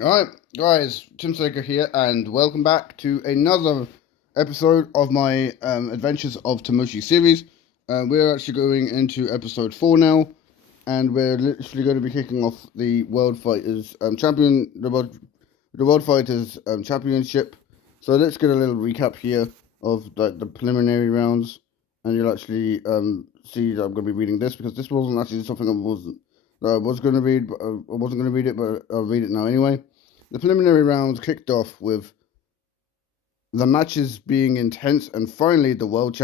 Alright, guys, Tim Saker here, and welcome back to another episode of my Adventures of Timoshi series. We're actually going into episode 4 now, and we're literally going to be kicking off the World Fighters the World Fighters Championship. So let's get a little recap here of the preliminary rounds, and you'll actually see that I'm going to be reading this because this wasn't actually something I was going to read, but I wasn't going to read it, but I'll read it now anyway. The preliminary rounds kicked off with the matches being intense, and finally the World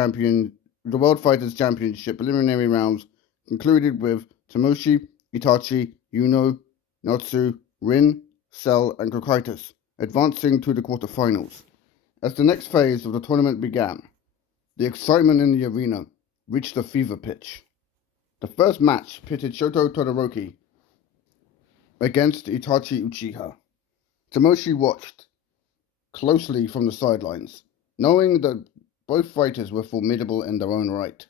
Fighters Championship preliminary rounds concluded with Timoshi, Itachi, Yuno, Natsu, Rin, Cell, and Cocytus advancing to the quarterfinals. As the next phase of the tournament began, the excitement in the arena reached a fever pitch. The first match pitted Shoto Todoroki against Itachi Uchiha. Timoshi watched closely from the sidelines, knowing that both fighters were formidable in their own right.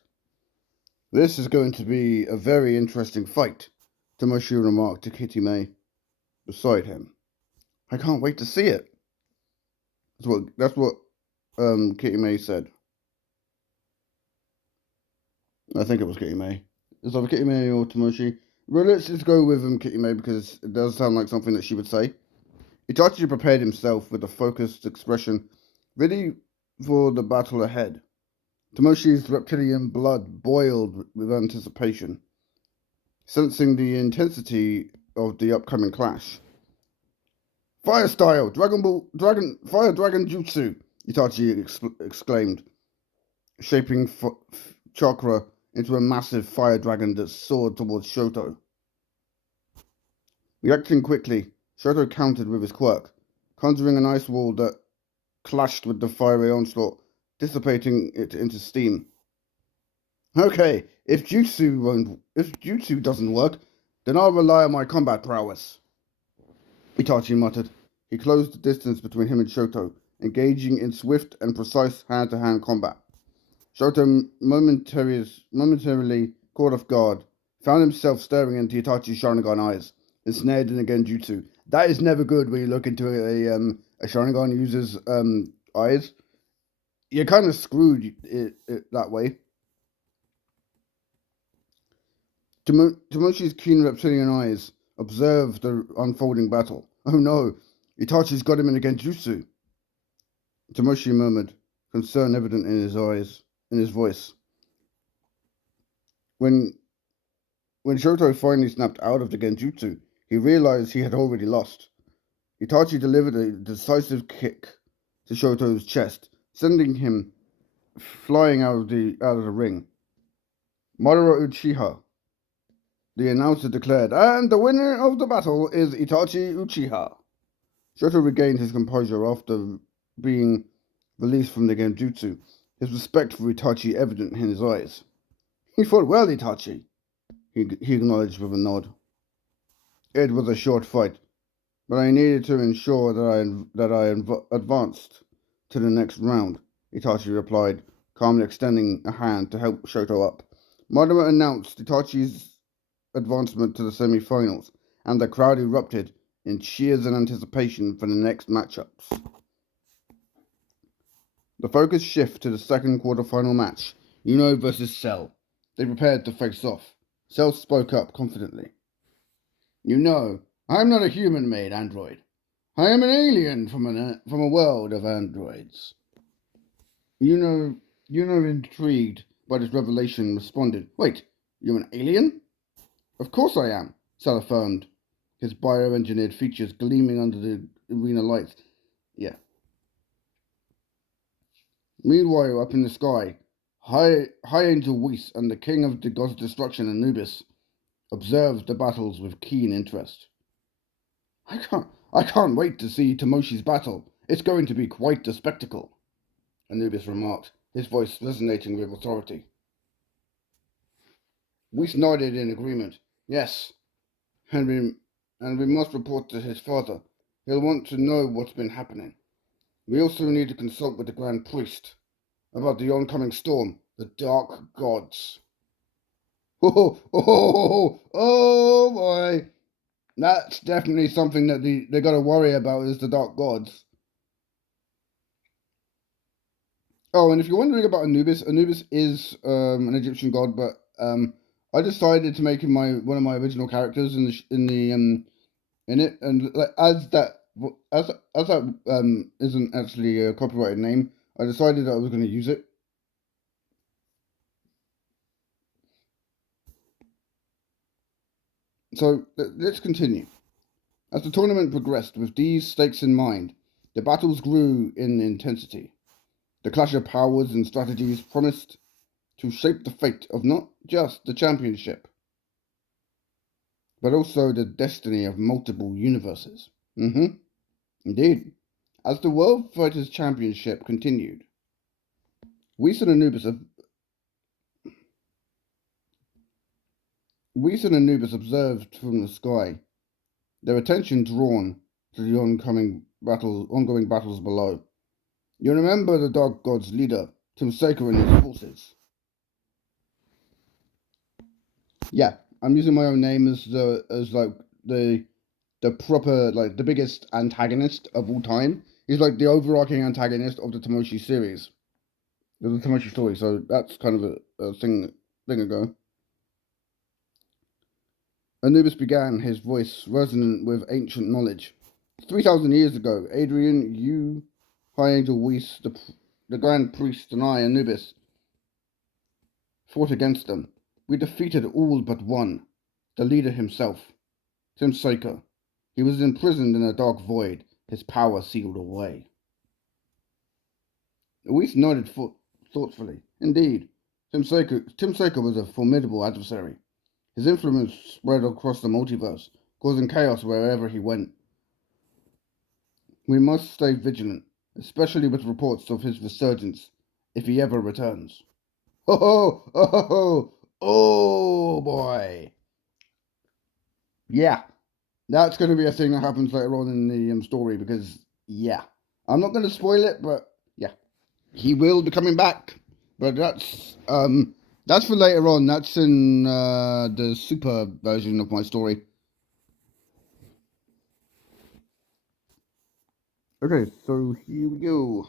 This is going to be a very interesting fight, Timoshi remarked to Kitty-Mae beside him. I can't wait to see it. That's what Kitty-Mae said. I think it was Kitty-Mae. It's either Kitty-Mae or Timoshi. Well, let's just go with Kitty-Mae because it does sound like something that she would say. Itachi prepared himself with a focused expression, ready for the battle ahead. Timoshi's reptilian blood boiled with anticipation, sensing the intensity of the upcoming clash. Fire style! Fire Dragon Jutsu! Itachi exclaimed, shaping chakra into a massive fire dragon that soared towards Shoto. Reacting quickly, Shoto countered with his quirk, conjuring an ice wall that clashed with the fiery onslaught, dissipating it into steam. Okay, if jutsu doesn't work, then I'll rely on my combat prowess, Itachi muttered. He closed the distance between him and Shoto, engaging in swift and precise hand-to-hand combat. Shoto, momentarily caught off guard, found himself staring into Itachi's Sharingan eyes, ensnared in a genjutsu. That is never good when you look into a Sharingan user's eyes. You're kind of screwed that way. Timoshi's keen reptilian eyes observed the unfolding battle. Oh no, Itachi's got him in a genjutsu. Timoshi murmured, concern evident in his voice. When Shoto finally snapped out of the genjutsu, he realized he had already lost. Itachi delivered a decisive kick to Shoto's chest, sending him flying out of the ring. Madara Uchiha, the announcer declared, and the winner of the battle is Itachi Uchiha. Shoto regained his composure after being released from the genjutsu, his respect for Itachi evident in his eyes. He fought well, Itachi, he acknowledged with a nod. It was a short fight, but I needed to ensure that I advanced to the next round, Itachi replied, calmly extending a hand to help Shoto up. Madara announced Itachi's advancement to the semi-finals, and the crowd erupted in cheers and anticipation for the next matchups. The focus shifted to the second quarterfinal match, Yuno versus Cell. They prepared to face off. Cell spoke up confidently. You know, I'm not a human-made android. I am an alien from a world of androids. Yuno, intrigued by this revelation, responded, Wait, you're an alien? Of course I am, Cell affirmed, his bioengineered features gleaming under the arena lights. Yeah. Meanwhile, up in the sky, High Angel Whis and the king of the gods of destruction, Anubis, observed the battles with keen interest. I can't wait to see Timoshi's battle. It's going to be quite the spectacle, Anubis remarked, his voice resonating with authority. Whis nodded in agreement. Yes, and we must report to his father. He'll want to know what's been happening. We also need to consult with the Grand Priest about the oncoming storm, the Dark Gods. Oh boy! That's definitely something that they got to worry about is the dark gods. Oh, and if you're wondering about Anubis, Anubis is an Egyptian god, but I decided to make him my one of my original characters in it, and like as that isn't actually a copyrighted name, I decided that I was going to use it. So let's continue. As the tournament progressed with these stakes in mind, the battles grew in intensity. The clash of powers and strategies promised to shape the fate of not just the championship, but also the destiny of multiple universes. Indeed. As the World Fighters Championship continued, Whis and Anubis, observed from the sky, their attention drawn to the ongoing battles below. You remember the Dark God's leader, Timseka, and his forces. Yeah, I'm using my own name as the proper, like, the biggest antagonist of all time. He's like the overarching antagonist of the Timoshi series, the Timoshi story. So that's kind of a thing ago. Anubis began, his voice resonant with ancient knowledge. 3,000 years ago, Adrian, you, High Angel Whis, the Grand Priest, and I, Anubis, fought against them. We defeated all but one, the leader himself, Timseka. He was imprisoned in a dark void, his power sealed away. Whis nodded thoughtfully. Indeed, Timseka was a formidable adversary. His influence spread across the multiverse, causing chaos wherever he went. We must stay vigilant, especially with reports of his resurgence, if he ever returns. Ho ho! Oh, ho, ho. Oh boy! Yeah, that's going to be a thing that happens later on in the story because, yeah. I'm not going to spoil it, but yeah. He will be coming back. But that's for later on. That's in the super version of my story. Okay, so here we go.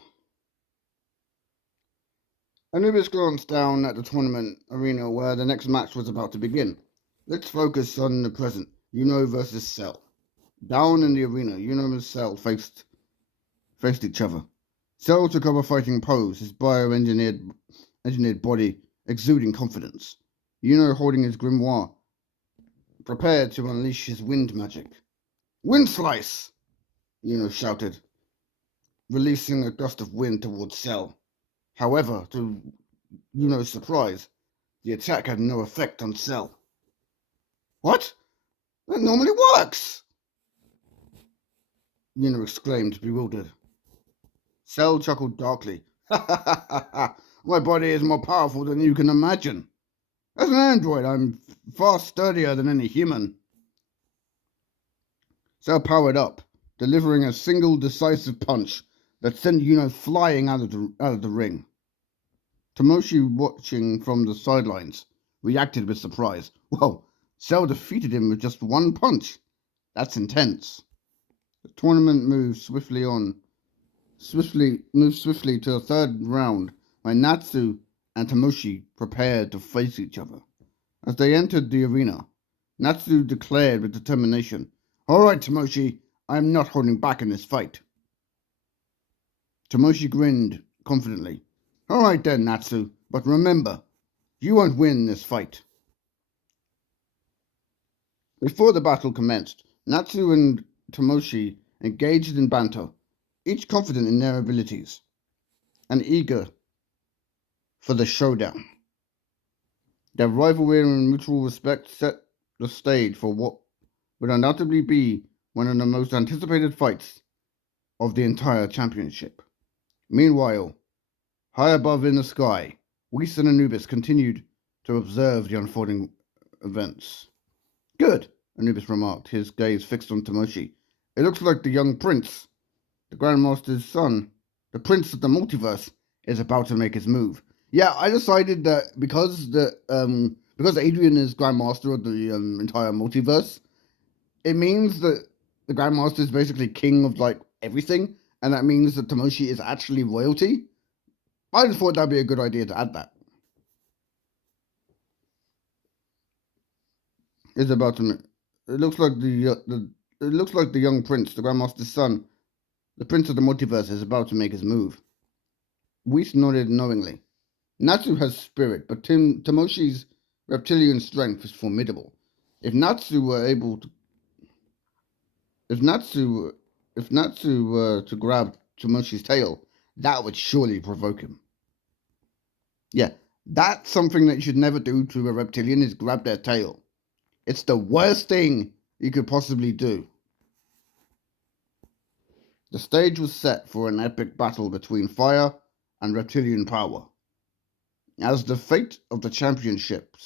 Anubis glanced down at the tournament arena where the next match was about to begin. Let's focus on the present. Yuno versus Cell. Down in the arena, Yuno and Cell faced each other. Cell took up a fighting pose, his engineered body exuding confidence. Yuno holding his grimoire, prepared to unleash his wind magic. Wind slice! Yuno shouted, releasing a gust of wind towards Cell. However, to Yuno's surprise, the attack had no effect on Cell. What? That normally works! Yuno exclaimed, bewildered. Cell chuckled darkly. Ha ha ha ha ha! My body is more powerful than you can imagine. As an android, I'm far sturdier than any human. Cell powered up, delivering a single decisive punch that sent Yuno flying out of the ring. Timoshi, watching from the sidelines, reacted with surprise. Whoa, Cell defeated him with just one punch. That's intense. The tournament moved swiftly to the third round, where Natsu and Timoshi prepared to face each other. As they entered the arena, Natsu declared with determination, "All right, Timoshi, I am not holding back in this fight." Timoshi grinned confidently. "All right then, Natsu, but remember, you won't win this fight." Before the battle commenced, Natsu and Timoshi engaged in banter, each confident in their abilities and eager for the showdown. Their rivalry and mutual respect set the stage for what would undoubtedly be one of the most anticipated fights of the entire championship. Meanwhile, high above in the sky, Whis and Anubis continued to observe the unfolding events. "Good," Anubis remarked, his gaze fixed on Timoshi. "It looks like the young prince, the Grandmaster's son, the prince of the multiverse, is about to make his move." Yeah, I decided that because Adrian is Grandmaster of the entire multiverse, It means that the Grandmaster is basically king of like everything, and that means that Timoshi is actually royalty. I just thought that'd be a good idea to add that. Is about to. It looks like the. It looks like the young prince, the Grandmaster's son, the prince of the multiverse, is about to make his move. Whis nodded knowingly. Natsu has spirit, but Timoshi's reptilian strength is formidable. If Natsu were able to, if Natsu, if Natsu were to grab Timoshi's tail, that would surely provoke him. Yeah, that's something that you should never do to a reptilian is grab their tail. It's the worst thing you could possibly do. The stage was set for an epic battle between fire and reptilian power. As the fate of the championship,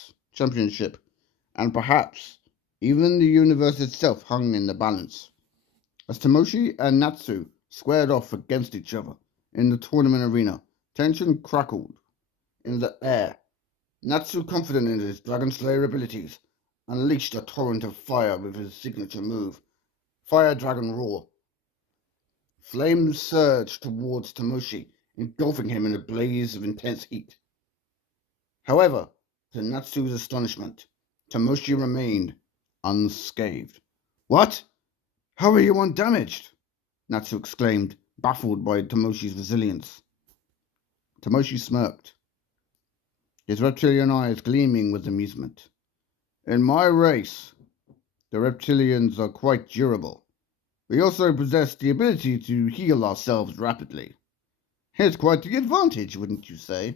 and perhaps even the universe itself hung in the balance. As Timoshi and Natsu squared off against each other in the tournament arena, tension crackled in the air. Natsu, confident in his Dragon Slayer abilities, unleashed a torrent of fire with his signature move, Fire Dragon Roar. Flames surged towards Timoshi, engulfing him in a blaze of intense heat. However, to Natsu's astonishment, Timoshi remained unscathed. What? How are you undamaged? Natsu exclaimed, baffled by Timoshi's resilience. Timoshi smirked, his reptilian eyes gleaming with amusement. In my race, the reptilians are quite durable. We also possess the ability to heal ourselves rapidly. It's quite the advantage, wouldn't you say?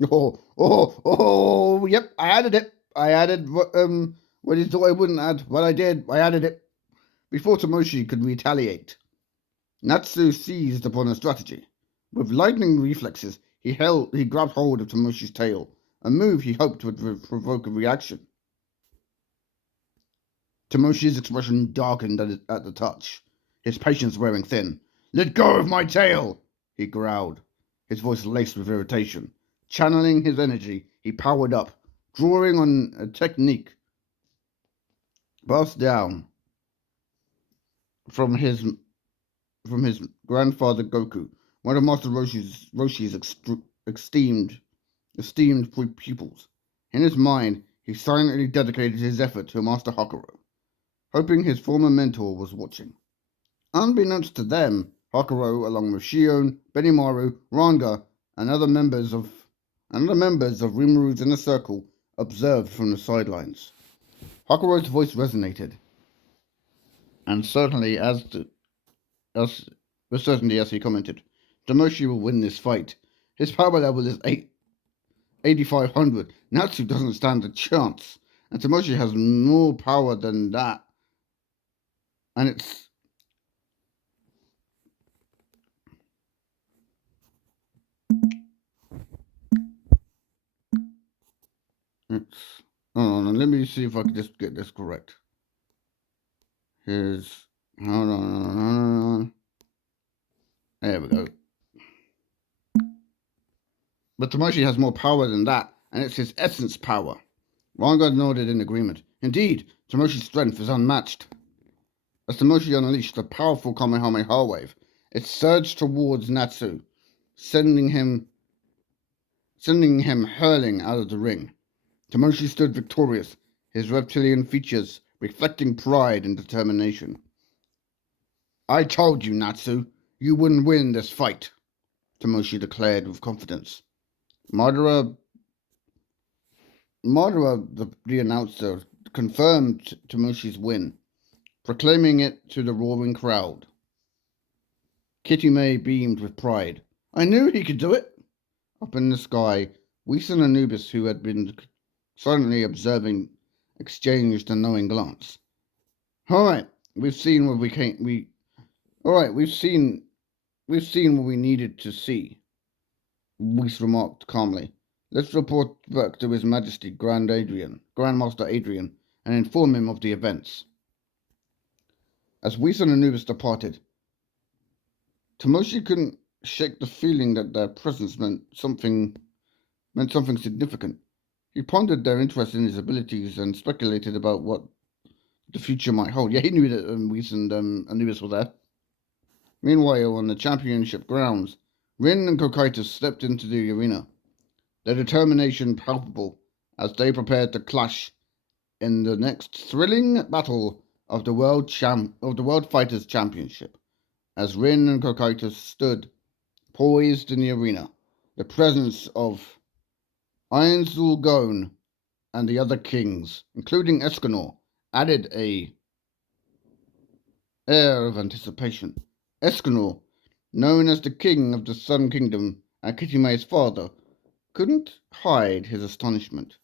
Yep, I added it. I added what you thought I wouldn't add. What I did, I added it. Before Timoshi could retaliate, Natsu seized upon a strategy. With lightning reflexes, he grabbed hold of Timoshi's tail, a move he hoped would provoke a reaction. Timoshi's expression darkened at the touch, his patience wearing thin. Let go of my tail, he growled, his voice laced with irritation. Channeling his energy, he powered up, drawing on a technique passed down from his grandfather Goku, one of Master Roshi's esteemed pupils. In his mind, he silently dedicated his effort to Master Hakuro, hoping his former mentor was watching. Unbeknownst to them, Hakuro, along with Shion, Benimaru, Ranga, and other members of Rimuru's inner circle, observed from the sidelines. Hakuro's voice resonated, and with certainty as he commented, Timoshi will win this fight. His power level is 8,500. Natsu doesn't stand a chance, and Timoshi has more power than that. And it's hold on, let me see if I can just get this correct. Here's hold on. There we go. But Timoshi has more power than that, and it's his essence power. Ranga nodded in agreement. Indeed, Timoshi's strength is unmatched. As Timoshi unleashed a powerful Kamehameha wave, it surged towards Natsu, sending him hurling out of the ring. Timoshi stood victorious, his reptilian features reflecting pride and determination. I told you, Natsu, you wouldn't win this fight, Timoshi declared with confidence. Madara, the announcer, confirmed Timoshi's win, proclaiming it to the roaring crowd. Kitty May beamed with pride. I knew he could do it. Up in the sky, Whis and Anubis, who had been silently observing, exchanged a knowing glance. All right, we've seen what we needed to see, Whis remarked calmly. Let's report back to His Majesty Grandmaster Adrian, and inform him of the events. As Whis and Anubis departed, Timoshi couldn't shake the feeling that their presence meant something significant. He pondered their interest in his abilities and speculated about what the future might hold. Yeah, he knew that Whis and Anubis were there. Meanwhile, on the championship grounds, Rin and Cocytus stepped into the arena, their determination palpable as they prepared to clash in the next thrilling battle of the World Fighters Championship. As Rin and Cocytus stood poised in the arena, the presence of Iron Zulgone and the other kings, including Escanor, added a air of anticipation. Escanor, known as the king of the Sun Kingdom and Kittime's father, couldn't hide his astonishment.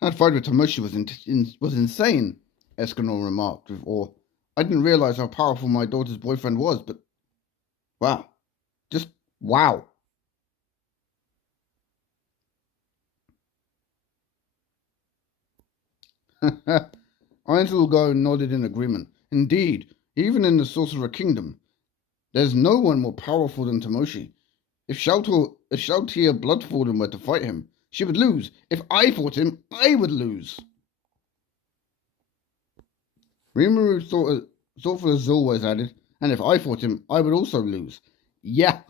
That fight with Timoshi was insane, Escanor remarked with awe. I didn't realize how powerful my daughter's boyfriend was, but wow. Just wow. Einzelgo nodded in agreement. Indeed, even in the Sorcerer Kingdom, there's no one more powerful than Timoshi. If Shaltir Bloodfallen were to fight him, she would lose. If I fought him, I would lose. Rimuru thoughtful as always added, and if I fought him, I would also lose. Yeah.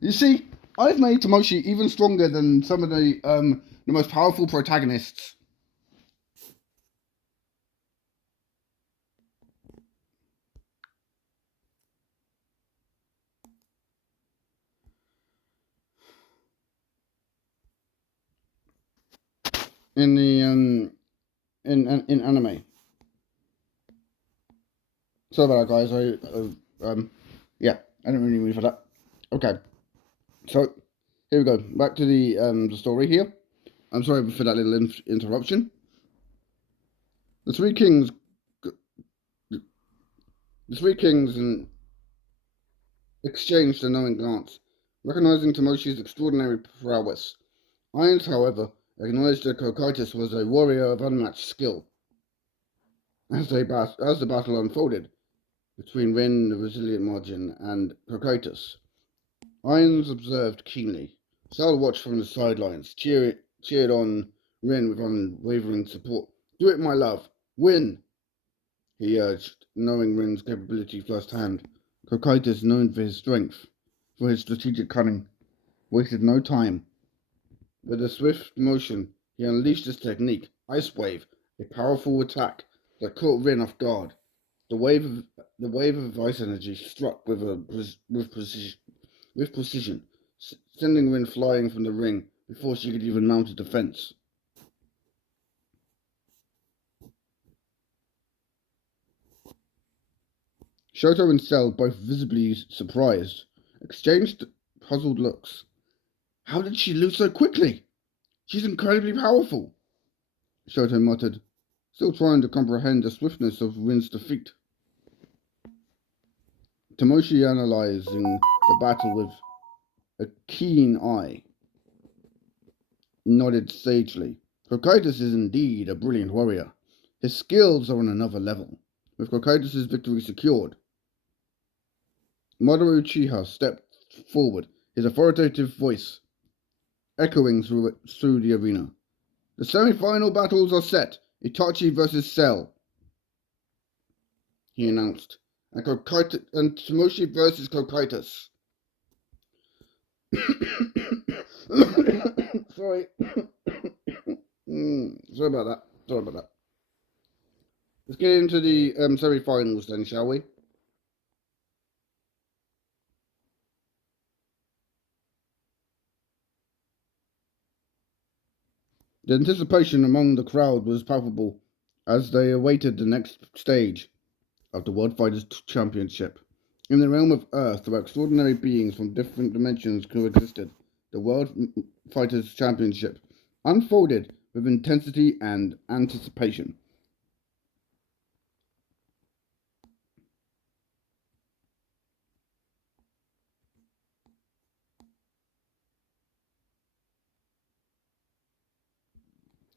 You see, I've made Timoshi even stronger than some of the most powerful protagonists. In the in anime. Sorry about that, guys. Yeah, I didn't really mean for that. Okay, so here we go. Back to the story here. I'm sorry for that little interruption. The three kings, the three kings, exchanged a knowing glance, recognizing Timoshi's extraordinary prowess. Irons, however, acknowledged that Cocytus was a warrior of unmatched skill. As the battle unfolded between Rin, the resilient Margin, and Cocytus, Irons observed keenly. Sal watched from the sidelines, cheered on Rin with unwavering support. Do it, my love. Win, he urged, knowing Rin's capability firsthand. Cocytus, known for his strength, for his strategic cunning, wasted no time. With a swift motion, he unleashed his technique, Ice Wave, a powerful attack that caught Rin off guard. The wave of ice energy struck with precision, sending Rin flying from the ring before she could even mount a defense. Shoto and Cell, both visibly surprised, exchanged puzzled looks. How did she lose so quickly? She's incredibly powerful, Shoto muttered, still trying to comprehend the swiftness of Rin's defeat. Timoshi, analyzing the battle with a keen eye, nodded sagely. Cocytus is indeed a brilliant warrior. His skills are on another level. With Cocytus' victory secured, Madoru Uchiha stepped forward, his authoritative voice echoing through the arena. The semi-final battles are set. Itachi versus Cell, he announced. And Timoshi versus Cocytus. Sorry. Sorry about that. Let's get into the semi-finals then, shall we? The anticipation among the crowd was palpable as they awaited the next stage of the World Fighters Championship. In the realm of Earth, where extraordinary beings from different dimensions coexisted, the World Fighters Championship unfolded with intensity and anticipation.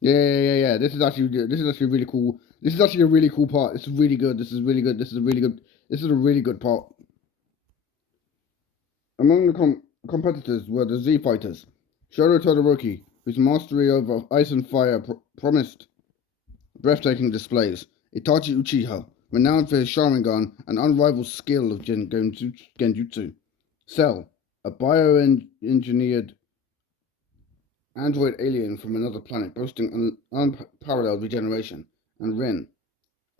Yeah. This is actually really cool. This is actually a really cool part. This is really good. This is really good. This is a really good part. Among the competitors were the Z Fighters, Shoro Todoroki, whose mastery over ice and fire promised breathtaking displays. Itachi Uchiha, renowned for his Sharingan and unrivaled skill of Genjutsu. Cell, a bioengineered android alien from another planet boasting unparalleled regeneration. And Rin,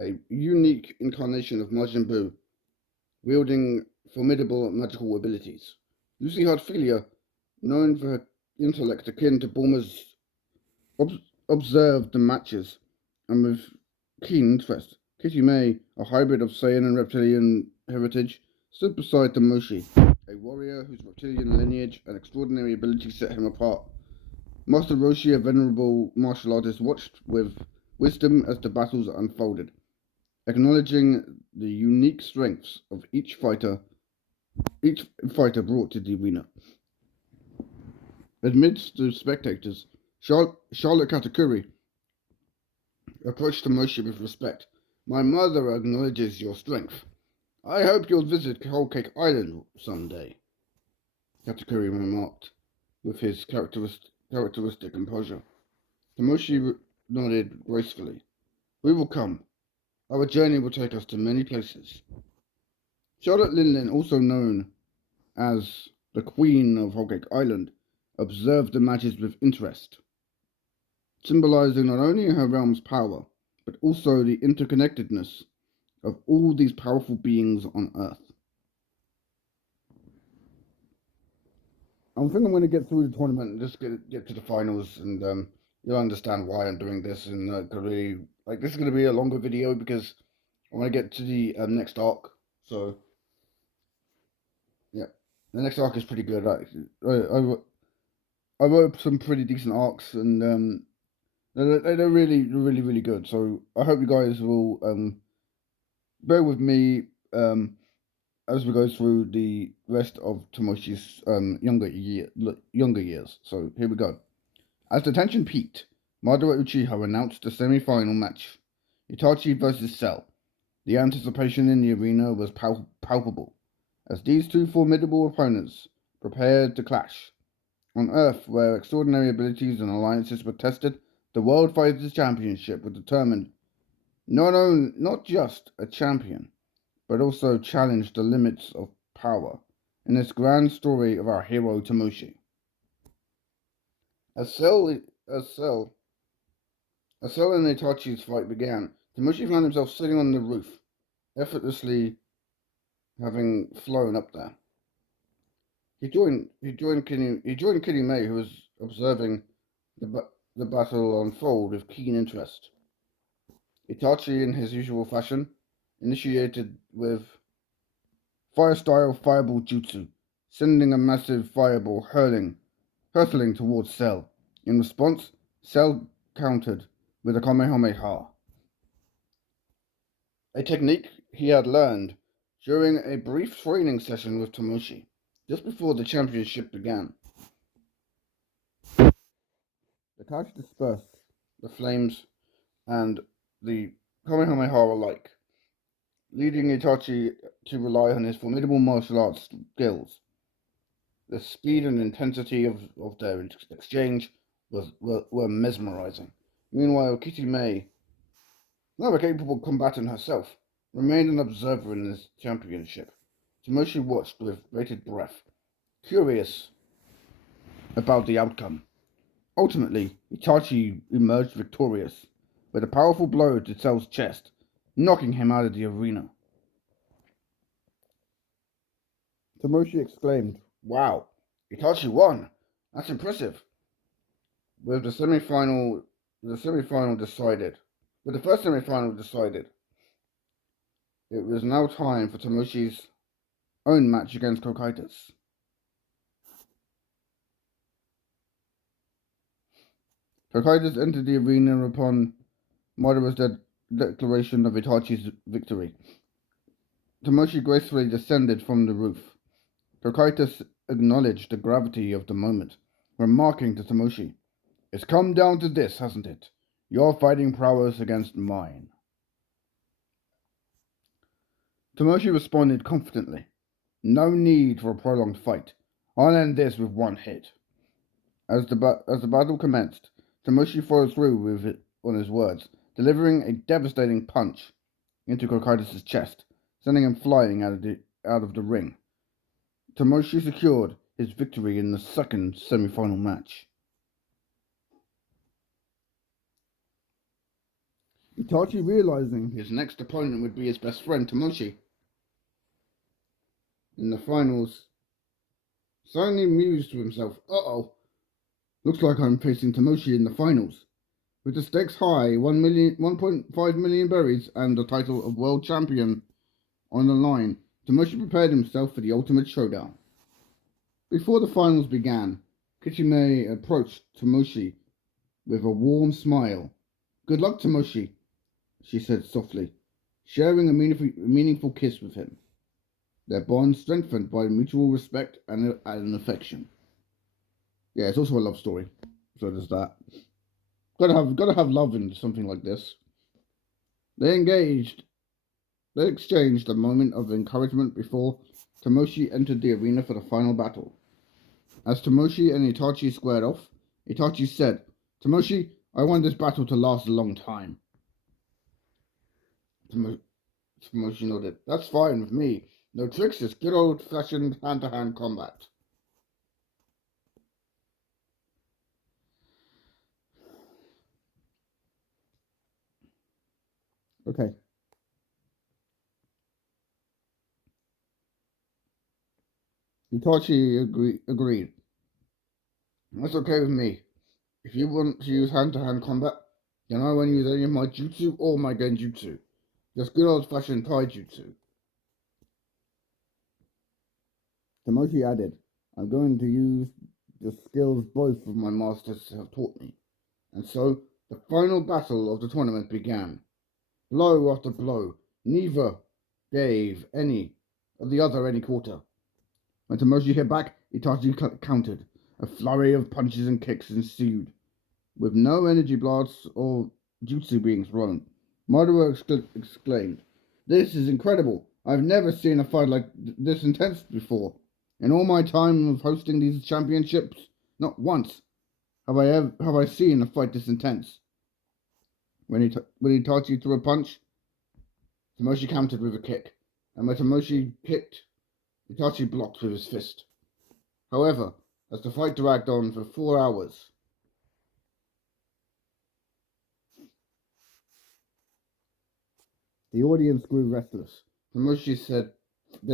a unique incarnation of Majin Buu, wielding formidable magical abilities. Lucy Hardfilia, known for her intellect akin to Bulma's, observed the matches and with keen interest. Kitty May, a hybrid of Saiyan and reptilian heritage, stood beside Timoshi, a warrior whose reptilian lineage and extraordinary ability set him apart. Master Roshi, a venerable martial artist, watched with wisdom as the battles unfolded, acknowledging the unique strengths of each fighter brought to the arena. Amidst the spectators, Charlotte Katakuri approached Timoshi with respect. My mother acknowledges your strength. I hope you'll visit Whole Cake Island someday, Katakuri remarked, with his characteristic composure. Timoshi nodded gracefully. We will come. Our journey will take us to many places. Charlotte Linlin, also known as the Queen of Whole Cake Island, observed the matches with interest, symbolizing not only her realm's power, but also the interconnectedness of all these powerful beings on Earth. I think I'm going to get through the tournament and just get to the finals, and you'll understand why I'm doing this. And really, this is going to be a longer video because I want to get to the next arc. So yeah, the next arc is pretty good. I wrote some pretty decent arcs, and they're really good. So I hope you guys will bear with me as we go through the rest of Timoshi's younger years. So here we go. As the tension peaked, Madara Uchiha announced the semi-final match: Itachi versus Cell. The anticipation in the arena was palpable, as these two formidable opponents prepared to clash. On Earth, where extraordinary abilities and alliances were tested, the World Fighters Championship was determined not just a champion, but also challenged the limits of power in this grand story of our hero Timoshi. As Cell and Itachi's fight began, Timoshi found himself sitting on the roof, effortlessly having flown up there. He joined Kitty May, who was observing the battle unfold with keen interest. Itachi, in his usual fashion, initiated with fire-style fireball jutsu, sending a massive fireball hurtling towards Cell. In response, Cell countered with a Kamehameha, a technique he had learned during a brief training session with Timoshi, just before the championship began. The clash dispersed the flames and the Kamehameha alike, leading Itachi to rely on his formidable martial arts skills. The speed and intensity of their exchange were mesmerizing. Meanwhile, Kitty May, now a capable combatant herself, remained an observer in this championship. Timoshi watched with bated breath, curious about the outcome. Ultimately, Itachi emerged victorious, with a powerful blow to Cell's chest, knocking him out of the arena. Timoshi exclaimed, "Wow, Itachi won! That's impressive." With the semi-final decided, with the first semi-final decided, it was now time for Timoshi's own match against Cocytus. Cocytus entered the arena upon Madara's declaration of Itachi's victory. Timoshi gracefully descended from the roof. Cocytus acknowledged the gravity of the moment, remarking to Timoshi, "It's come down to this, hasn't it? Your fighting prowess against mine." Timoshi responded confidently, "No need for a prolonged fight. I'll end this with one hit." As the battle commenced, Timoshi followed through with it on his words, delivering a devastating punch into Cocytus' chest, sending him flying out of the ring. Timoshi secured his victory in the second semi-final match. Itachi, realizing his next opponent would be his best friend Timoshi in the finals, suddenly mused to himself, "Uh-oh, looks like I'm facing Timoshi in the finals." With the stakes high, 1.5 million berries and the title of world champion on the line, Timoshi prepared himself for the ultimate showdown. Before the finals began, Kichime approached Timoshi with a warm smile. "Good luck, Timoshi," she said softly, sharing a meaningful kiss with him. Their bond strengthened by mutual respect and affection. Yeah, it's also a love story, so there's that. Gotta have love in something like this. They exchanged a moment of encouragement before Timoshi entered the arena for the final battle. As Timoshi and Itachi squared off, Itachi said, "Timoshi, I want this battle to last a long time." Timoshi nodded. "That's fine with me. No tricks, just good old-fashioned hand-to-hand combat." Okay. Itachi agreed. "That's okay with me. If you want to use hand-to-hand combat, then I won't use any of my jutsu or my genjutsu. Just good old-fashioned taijutsu." Timoshi added, "I'm going to use the skills both of my masters have taught me." And so, the final battle of the tournament began. Blow after blow, neither gave any of the other any quarter. When Timoshi hit back, Itachi countered. A flurry of punches and kicks ensued, with no energy blasts or jutsu being thrown. Madara exclaimed, "This is incredible! I've never seen a fight like this intense before. In all my time of hosting these championships, not once have I seen a fight this intense." When Itachi threw a punch, Timoshi countered with a kick, and when Timoshi kicked, Itachi blocked with his fist. However, as the fight dragged on for 4 hours, the audience grew restless. Then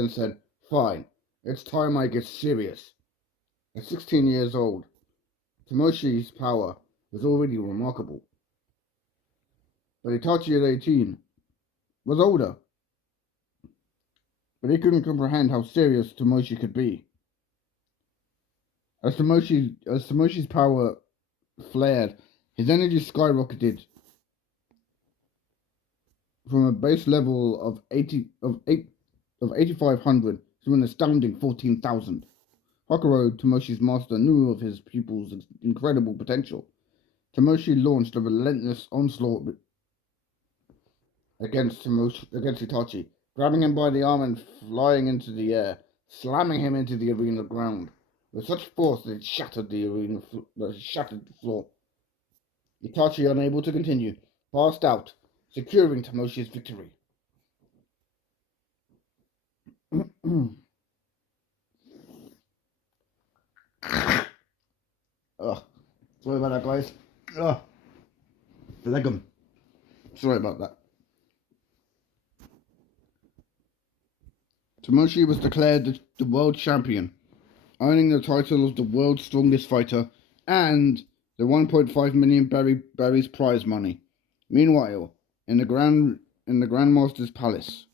said, "Fine, it's time I get serious." At 16 years old, Timoshi's power was already remarkable. But Itachi at 18 was older, but he couldn't comprehend how serious Timoshi could be. As Timoshi's power flared, his energy skyrocketed from a base level of 8,500 to an astounding 14,000. Hakuro, Timoshi's master, knew of his pupil's incredible potential. Timoshi launched a relentless onslaught against Itachi, grabbing him by the arm and flying into the air, slamming him into the arena ground with such force that it shattered the floor. Itachi, unable to continue, passed out, securing Timoshi's victory. Ugh. Sorry about that, guys. Ugh. Legum. Sorry about that. Timoshi was declared the world champion, owning the title of the world's strongest fighter and the 1.5 million berries prize money. Meanwhile, in the Grandmaster's palace,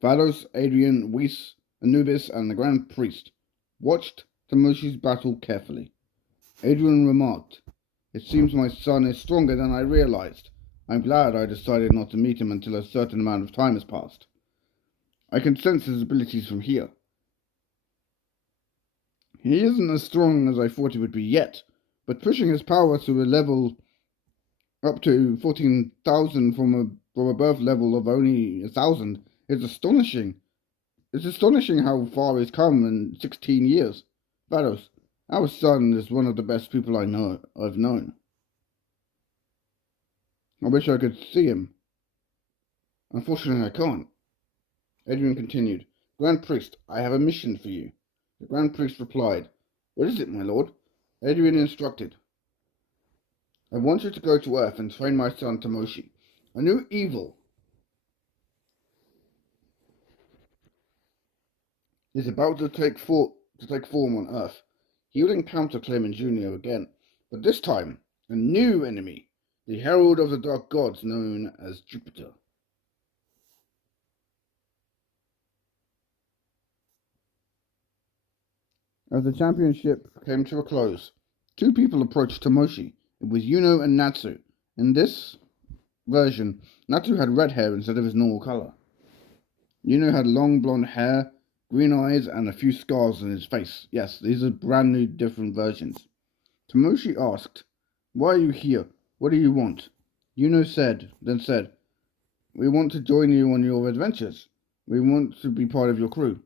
Vados, Adrian, Whis, Anubis, and the Grand Priest watched Timoshi's battle carefully. Adrian remarked, "It seems my son is stronger than I realized. I'm glad I decided not to meet him until a certain amount of time has passed. I can sense his abilities from here. He isn't as strong as I thought he would be yet, but pushing his power to a level up to 14,000 from a birth level of only 1,000 is astonishing. It's astonishing how far he's come in 16 years. Vados, Our son is one of the best people I've known. I wish I could see him. Unfortunately, I can't. Adrian continued. Grand Priest, I have a mission for you. The Grand Priest replied, What is it, my lord? Adrian instructed, I want you to go to Earth and train my son Timoshi. A new evil is about to take form on Earth. He will encounter Clement Jr. again, but this time a new enemy, the Herald of the Dark Gods known as Jupiter. As the championship came to a close, two people approached Timoshi. It was Yuno and Natsu. In this version, Natsu had red hair instead of his normal color. Yuno had long blonde hair, green eyes, and a few scars on his face. Yes, these are brand new different versions. Timoshi asked, Why are you here? What do you want? Yuno said, We want to join you on your adventures. We want to be part of your crew.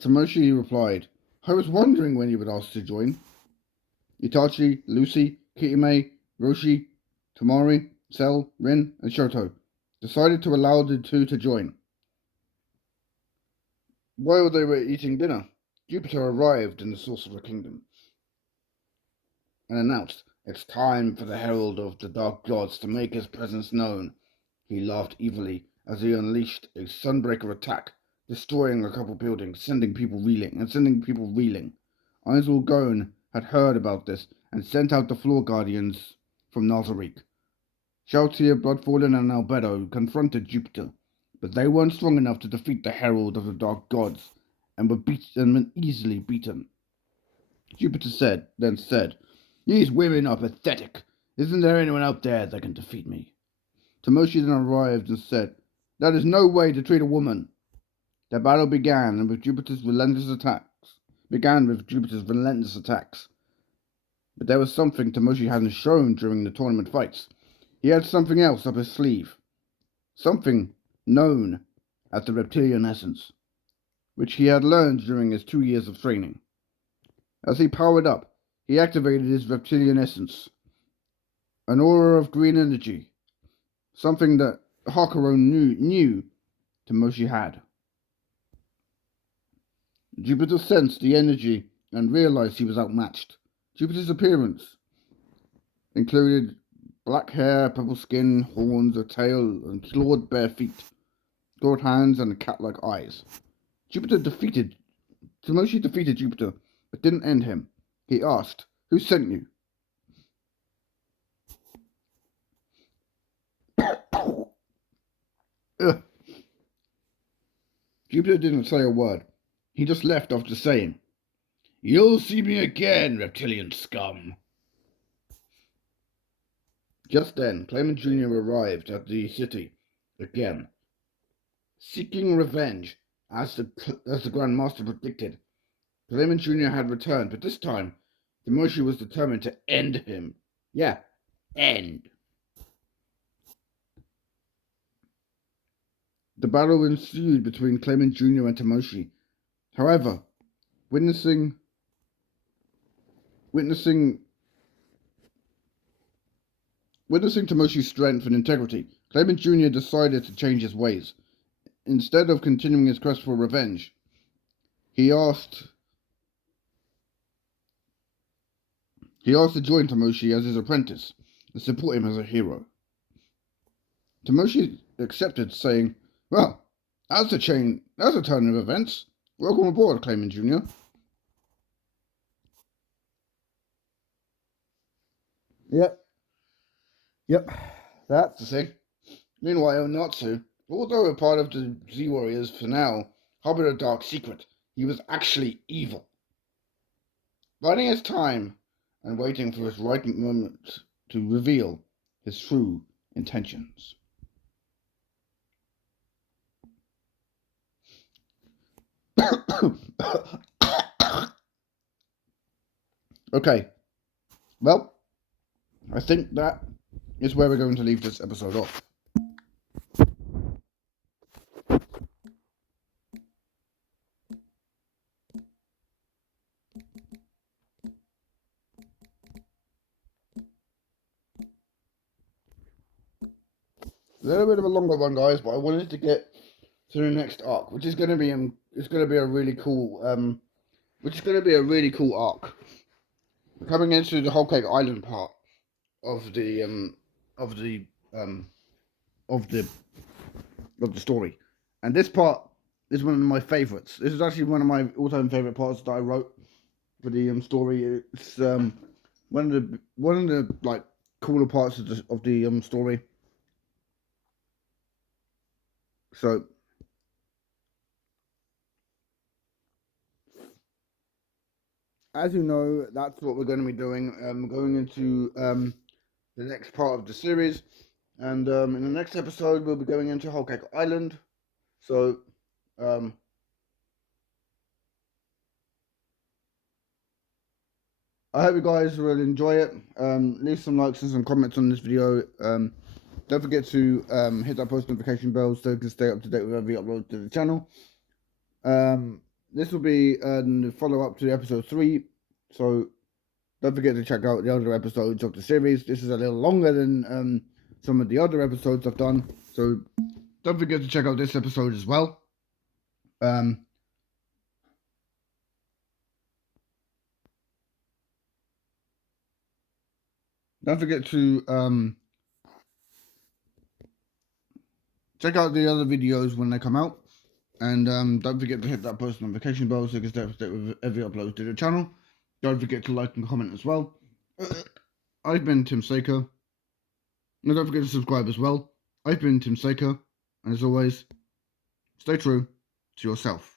Timoshi replied, I was wondering when you would ask to join. Itachi, Lucy, Kitime, Roshi, Tamari, Cell, Rin, and Shoto decided to allow the two to join. While they were eating dinner, Jupiter arrived in the Sorcerer Kingdom and announced, It's time for the Herald of the Dark Gods to make his presence known. He laughed evilly as he unleashed a Sunbreaker attack, destroying a couple buildings, sending people reeling. Ainsel Gone had heard about this and sent out the Floor Guardians from Nazarick. Shaltier, Bloodfallen, and Albedo confronted Jupiter, but they weren't strong enough to defeat the Herald of the Dark Gods and were easily beaten. Jupiter said, These women are pathetic. Isn't there anyone out there that can defeat me? Timoshi then arrived and said, That is no way to treat a woman. The battle began with Jupiter's relentless attacks. But there was something Timoshi hadn't shown during the tournament fights. He had something else up his sleeve. Something known as the reptilian essence, which he had learned during his 2 years of training. As he powered up, he activated his reptilian essence, an aura of green energy, something that Hakuro knew Timoshi had. Jupiter sensed the energy and realized he was outmatched. Jupiter's appearance included black hair, purple skin, horns, a tail, and clawed bare feet, clawed hands, and cat-like eyes. Timoshi defeated Jupiter, but didn't end him. He asked, Who sent you? Jupiter didn't say a word. He just left after saying, You'll see me again, reptilian scum. Just then, Clement Jr. arrived at the city again, seeking revenge, as the Grand Master predicted. Clement Jr. had returned, but this time, Timoshi was determined to end him. Yeah, end. The battle ensued between Clement Jr. and Timoshi. However, witnessing Timoshi's strength and integrity, Clement Jr. decided to change his ways. Instead of continuing his quest for revenge, he asked to join Timoshi as his apprentice and support him as a hero. Timoshi accepted, saying, Well, that's a turn of events. Welcome aboard, Clement Jr. Yep, that's the thing. Meanwhile, Natsu, although a part of the Z Warriors for now, harbored a dark secret. He was actually evil. Biding his time and waiting for his right moment to reveal his true intentions. Okay, well, I think that is where we're going to leave this episode off. A little bit of a longer one, guys, but I wanted to get to the next arc, which is going to be it's going to be a really cool arc coming into the Whole Cake Island part of the of the um of the of the story, and this part is one of my favorites. This is actually one of my all-time favorite parts that I wrote for the story. It's one of the like cooler parts of the story. So, as you know, that's what we're going to be doing. Going into the next part of the series, and in the next episode, we'll be going into Whole Cake Island. So, um, I hope you guys will enjoy it. Leave some likes and some comments on this video. Don't forget to hit that post notification bell so you can stay up to date with every upload to the channel. This will be the follow-up to episode 3, so don't forget to check out the other episodes of the series. This is a little longer than some of the other episodes I've done, so don't forget to check out this episode as well. Don't forget to check out the other videos when they come out. And don't forget to hit that post notification bell so you can stay up to date with every upload to the channel. Don't forget to like and comment as well. I've been Tim Saker. And don't forget to subscribe as well. I've been Tim Saker. And as always, stay true to yourself.